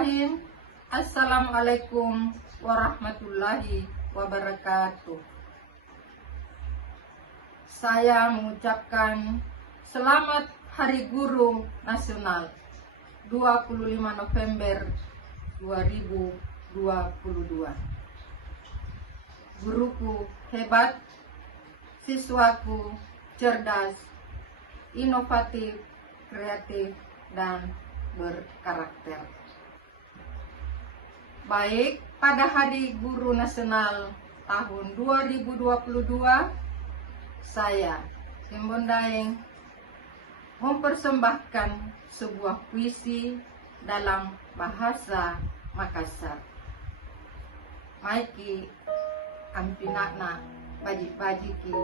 Bismillahirrahmanirrahim. Assalamualaikum warahmatullahi wabarakatuh. Saya mengucapkan selamat Hari Guru Nasional 25 November 2022. Guruku hebat, siswaku cerdas, inovatif, kreatif, dan berkarakter. Baik, pada Hari Guru Nasional tahun 2022, saya, Simbon Daeng, mempersembahkan sebuah puisi dalam bahasa Makassar. Maiki ampinakna baji-bajiki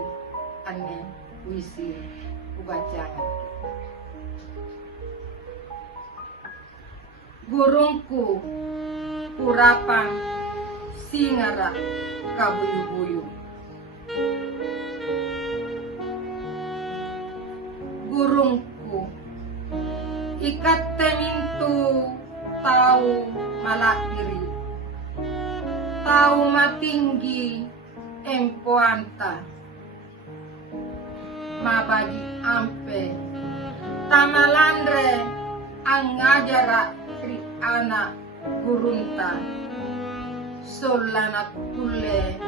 ane puisi ubacanya. Gurungku kurapang singara kabuyu-buyu. Gurungku ikat temintu tahu malak diri, tahu matinggi empoanta, mabaji ampe tamalandre ang ngajara tri anak gurunta, solanak kule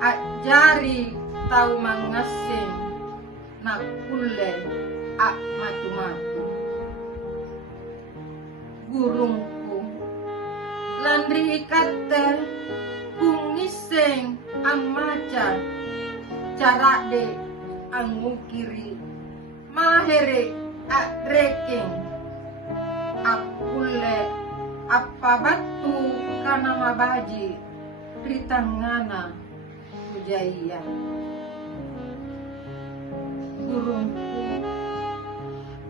ajari tahu mangasing nak kule ak matu-matu. Gurungku landri ikate kungiseng ang maca cara de ang ngukiri mahere ak reking akule apa batu kana mabaji ritangana sujaya. Gurungku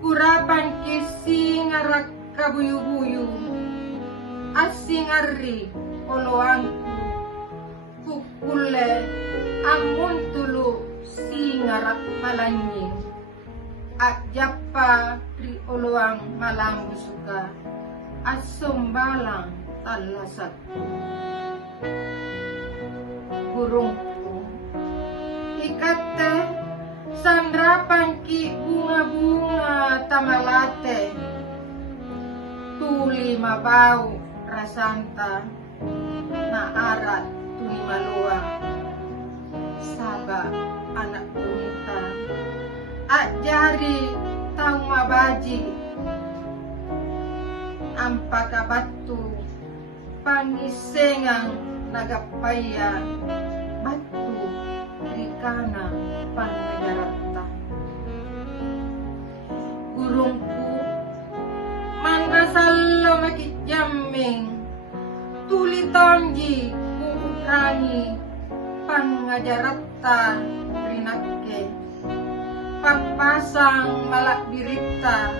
kurapan kisi ngarak kabuyu-buyu asing arri oloangku kukule amun tulu singarak malanying at japa ri oloang malambu suka asombalang talasatku. Gurungku ikate sandrapan ki bunga-bunga tamalate, tuli mabau rasanta na arat tuli malua, saba anak unta ajari tau mabaji ampaka batu pangisengang nagapaya batu rikana pangajarata. Gurungku mangasalo makijaming tuli tongji kuukani pangajarata rinake, papasang malak birita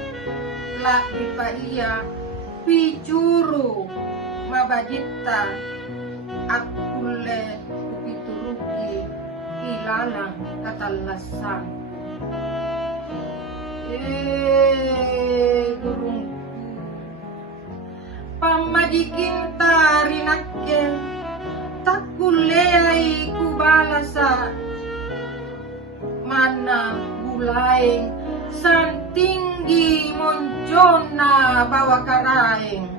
la ipaiya pijuru mabajita akule upituruki ilalang katalasan. Gurungku pamajikin tarinake takuleay kubalasa mana gulaing santinggi monjona bawa karaing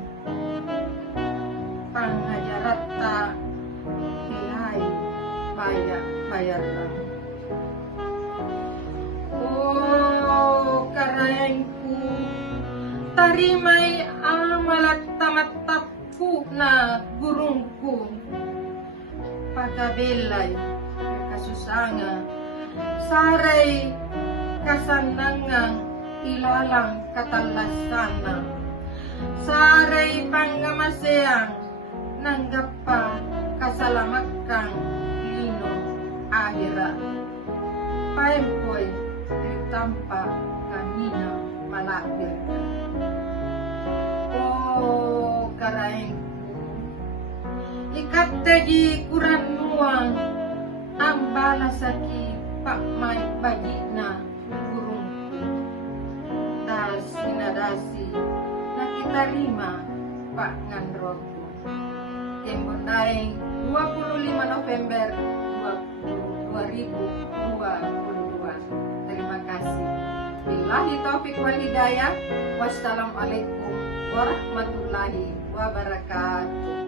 pangajarata hilay bayar lang. Oh karaingku tarimay amalat tamat-tapu na gurungku pagabelay kasusanga saray kasanangang ilalang katalasana, saray panggamaseang nanggapa kasalamakang lino ahira, paempoy tritampa kanina malapir. Oh karaengku ikat tadi kurang nuang ang balasaki pak may bajina gurungku das sinadasi na kita lima Pak Ngandroku. Timbun daeng 25 November 2022. Terima kasih. Billahi taufik wal hidayah. Wassalamualaikum warahmatullahi wabarakatuh.